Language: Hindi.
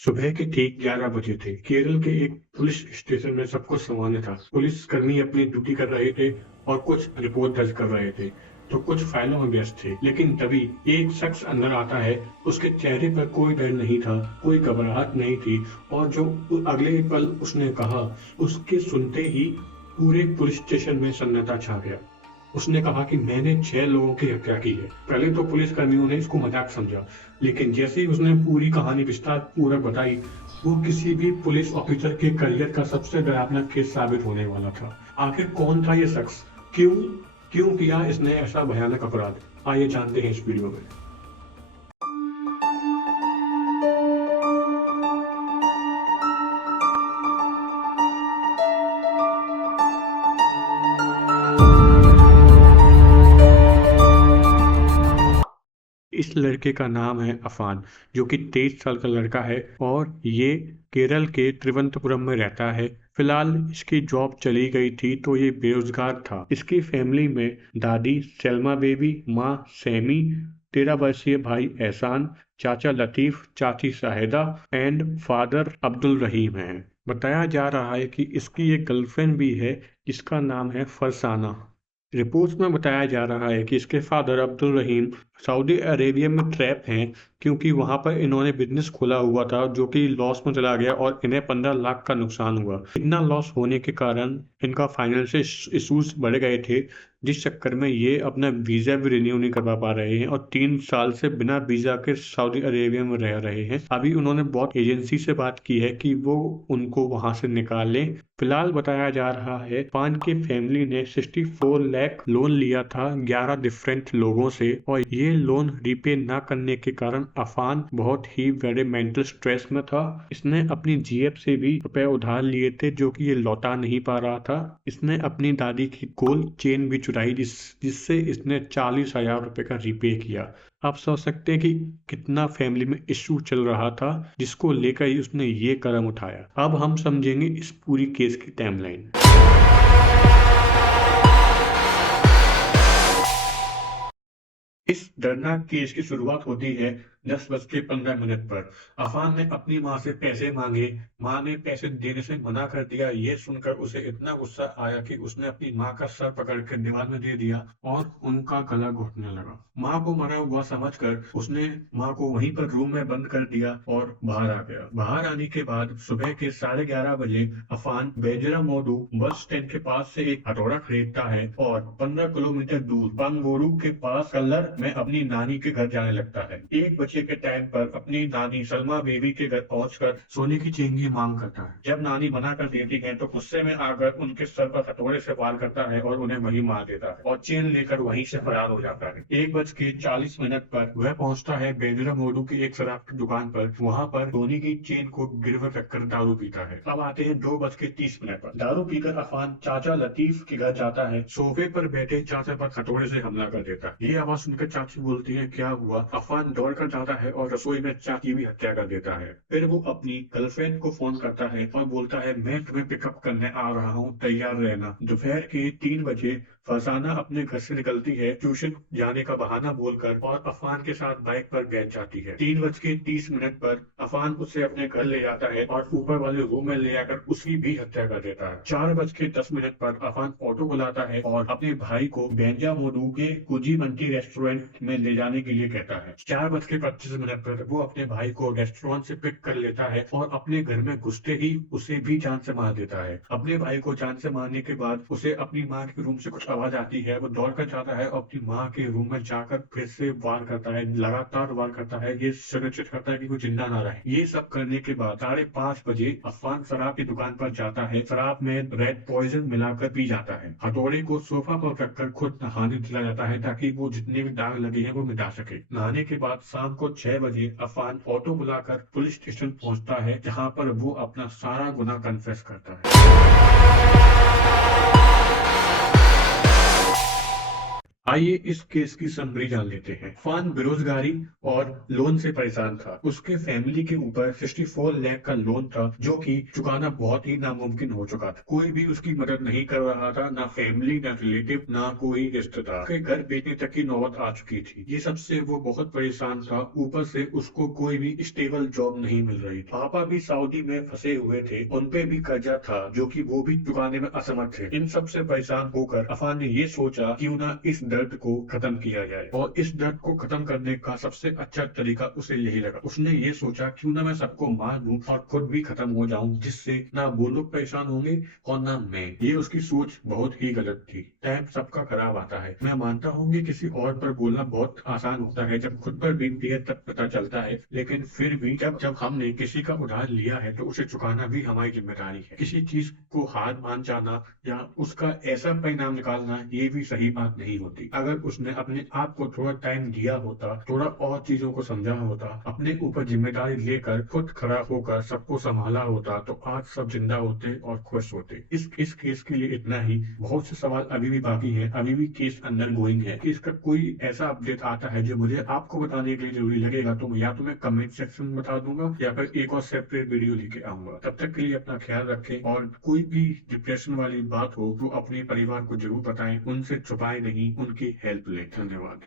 सुबह के ठीक 11 बजे थे। केरल के एक पुलिस स्टेशन में सब कुछ सामान्य था। पुलिस कर्मी अपनी ड्यूटी कर रहे थे और कुछ रिपोर्ट दर्ज कर रहे थे, तो कुछ फाइलों में व्यस्त थे। लेकिन तभी एक शख्स अंदर आता है। उसके चेहरे पर कोई डर नहीं था, कोई घबराहट नहीं थी, और जो अगले पल उसने कहा, उसके सुनते ही पूरे पुलिस स्टेशन में सन्नाटा छा गया। उसने कहा कि मैंने 6 लोगों की हत्या की है। पहले तो पुलिस कर्मियों ने इसको मजाक समझा, लेकिन जैसे ही उसने पूरी कहानी विस्तार पूर्वक बताई, वो किसी भी पुलिस ऑफिसर के करियर का सबसे डरावना केस साबित होने वाला था। आखिर कौन था ये शख्स? क्यों क्यों किया इसने ऐसा भयानक अपराध? आइए जानते हैं इस वीडियो में। इस लड़के का नाम है अफान, जो कि 23 साल का लड़का है और ये केरल के त्रिवंतपुरम में रहता है। फिलहाल इसकी जॉब चली गई थी तो ये बेरोजगार था। इसकी फैमिली में दादी सलमा बेबी, माँ सैमी, 13 वर्षीय भाई एहसान, चाचा लतीफ, चाची शाहिदा एंड फादर अब्दुल रहीम है। बताया जा रहा है कि इसकी एक गर्लफ्रेंड भी है जिसका नाम है फरसाना। रिपोर्ट्स में बताया जा रहा है कि इसके फादर अब्दुल रहीम सऊदी अरेबिया में ट्रैप हैं, क्योंकि वहां पर इन्होंने बिजनेस खोला हुआ था जो कि लॉस में चला गया और इन्हें 15 लाख का नुकसान हुआ। इतना लॉस होने के कारण इनका फाइनेंशियल इश्यूज बढ़ गए थे, जिस चक्कर में ये अपना वीजा भी रिन्यू नहीं करवा पा रहे हैं और 3 साल से बिना वीजा के सऊदी अरेबिया में रह रहे हैं। अभी उन्होंने बहुत एजेंसी से बात की है कि वो उनको वहां से निकाल लें। फिलहाल बताया जा रहा है पान की फैमिली ने 64 लाख लोन लिया था 11 डिफरेंट लोगों से, और ये लोन रीपे ना करने के कारण अफान बहुत ही बड़े मेंटल स्ट्रेस में था। इसने अपनी जेब से भी रुपए उधार लिए थे जो कि ये लौटा नहीं पा रहा था। इसने अपनी दादी की गोल्ड चेन भी चुराई, जिससे इसने 40,000 रुपए का रीपे किया। आप सोच सकते हैं कि कितना फैमिली में इश्यू चल रहा था, जिसको लेकर ही उसने ये कदम उठाया। अब हम समझेंगे इस पूरी केस की टाइमलाइन। इस दर्दनाक केस की शुरुआत होती है 10:15 पर। अफान ने अपनी माँ से पैसे मांगे। माँ ने पैसे देने से मना कर दिया। ये सुनकर उसे इतना गुस्सा आया कि उसने अपनी माँ का सर पकड़कर दीवार में दे दिया और उनका गला घोटने लगा। माँ को मरा हुआ समझकर उसने माँ को वहीं पर रूम में बंद कर दिया और बाहर आ गया। बाहर आने के बाद सुबह के 11:30 बजे अफान बेजरा मोडू बस स्टैंड के पास से एक हथौड़ा खरीदता है और 15 किलोमीटर दूर पंगोरू के पास कल्लर में अपनी नानी के घर जाने लगता है। 1 बजे के टाइम पर अपनी नानी सलमा बेबी के घर पहुंचकर सोने की चेन की मांग करता है। जब नानी मना कर देती है तो गुस्से में आकर उनके सर पर हथौड़े से वार करता है और उन्हें वहीं मार देता है और चेन लेकर वहीं से फरार हो जाता है। 1:40 पर वह पहुंचता है बेजरा मोडू की एक शराब की दुकान पर। वहां पर सोने की चेन को गिरवे रखकर दारू पीता है। अब आते हैं 2:30 पर। दारू पीकर अफान चाचा लतीफ के घर जाता है। सोफे पर बैठे चाचा पर हथौड़े से हमला कर देता है। ये आवाज सुनकर चाची बोलती है, क्या हुआ? अफान दौड़ कर जाता है और रसोई में चाची भी हत्या कर देता है। फिर वो अपनी गर्लफ्रेंड को फोन करता है और बोलता है, मैं तुम्हें पिकअप करने आ रहा हूँ, तैयार रहना। दोपहर के 3 बजे फरसाना अपने घर से निकलती है ट्यूशन जाने का बहाना बोलकर और अफान के साथ बाइक पर बैठ जाती है। 3:30 पर अफान उसे अपने घर ले जाता है और ऊपर वाले रूम में ले आकर उसकी भी हत्या कर देता है। 4:10 पर अफान ऑटो बुलाता है और अपने भाई को बेंजा मोडू के कुजी मंटी रेस्टोरेंट में ले जाने के लिए कहता है। 4:25 पर वो अपने भाई को रेस्टोरेंट से पिक कर लेता है और अपने घर में घुसते ही उसे भी जान से मार देता है। अपने भाई को जान से मारने के बाद उसे अपनी माँ के रूम से कुछ आवाज आती है। वो दौड़ कर जाता है और अपनी माँ के रूम में जाकर फिर से वार करता है, लगातार वार करता है। ये सुनिश्चित करता है कि वो जिंदा ना रहे। ये सब करने के बाद 5:30 बजे अफान शराब की दुकान पर जाता है। शराब में रेड पॉइजन मिलाकर पी जाता है। हथौड़े को सोफा पर रखकर खुद नहाने चला जाता है ताकि वो जितने भी दाग लगे हैं वो मिटा सके। नहाने के बाद शाम को 6 बजे अफान ऑटो बुलाकर पुलिस स्टेशन पहुंचता है, जहां पर वो अपना सारा गुनाह कन्फेस करता है। आइए इस केस की समरी जान लेते हैं। अफान बेरोजगारी और लोन से परेशान था। उसके फैमिली के ऊपर 64 लाख का लोन था जो कि चुकाना बहुत ही नामुमकिन हो चुका था। कोई भी उसकी मदद नहीं कर रहा था, ना फैमिली, ना रिलेटिव, ना कोई रिश्तेदार। उसके घर बेचने तक की नौबत आ चुकी थी। ये सबसे वो बहुत परेशान था। ऊपर से उसको कोई भी स्टेबल जॉब नहीं मिल रही थी। पापा भी सऊदी में फंसे हुए थे, उन पे भी कर्जा था जो कि वो भी चुकाने में असमर्थ थे। इन सब से परेशान होकर अफान ने ये सोचा क्यों ना इस दर्द को खत्म किया जाए, और इस दर्द को खत्म करने का सबसे अच्छा तरीका उसे यही लगा। उसने ये सोचा क्यों ना मैं सबको मार दूं और खुद भी खत्म हो जाऊं, जिससे ना वो लोग परेशान होंगे और ना मैं। ये उसकी सोच बहुत ही गलत थी। टाइम सबका खराब आता है। मैं मानता हूँ कि किसी और पर बोलना बहुत आसान होता है, जब खुद पर बीतती है तब पता चलता है, लेकिन फिर भी जब जब हमने किसी का उधार लिया है तो उसे चुकाना भी हमारी जिम्मेदारी है। किसी चीज को हार मान जाना या उसका ऐसा परिणाम निकालना ये भी सही बात नहीं होती। अगर उसने अपने आप को थोड़ा टाइम दिया होता, थोड़ा और चीजों को समझा होता, अपने ऊपर जिम्मेदारी लेकर खुद खड़ा होकर सबको संभाला होता, तो आज सब जिंदा होते और खुश होते। इस केस के लिए इतना ही। बहुत से सवाल अभी भी बाकी है, अभी भी केस अंडर गोइंग है। कि इसका कोई ऐसा अपडेट आता है जो मुझे आपको बताने के लिए जरूरी लगेगा तो या तो मैं कमेंट सेक्शन में बता दूंगा या फिर एक और सेपरेट वीडियो लेके आऊंगा। तब तक के लिए अपना ख्याल रखें, और कोई भी डिप्रेशन वाली बात हो तो अपने परिवार को जरूर बताएं, उनसे छुपाएं नहीं, उनकी हेल्प लें। धन्यवाद।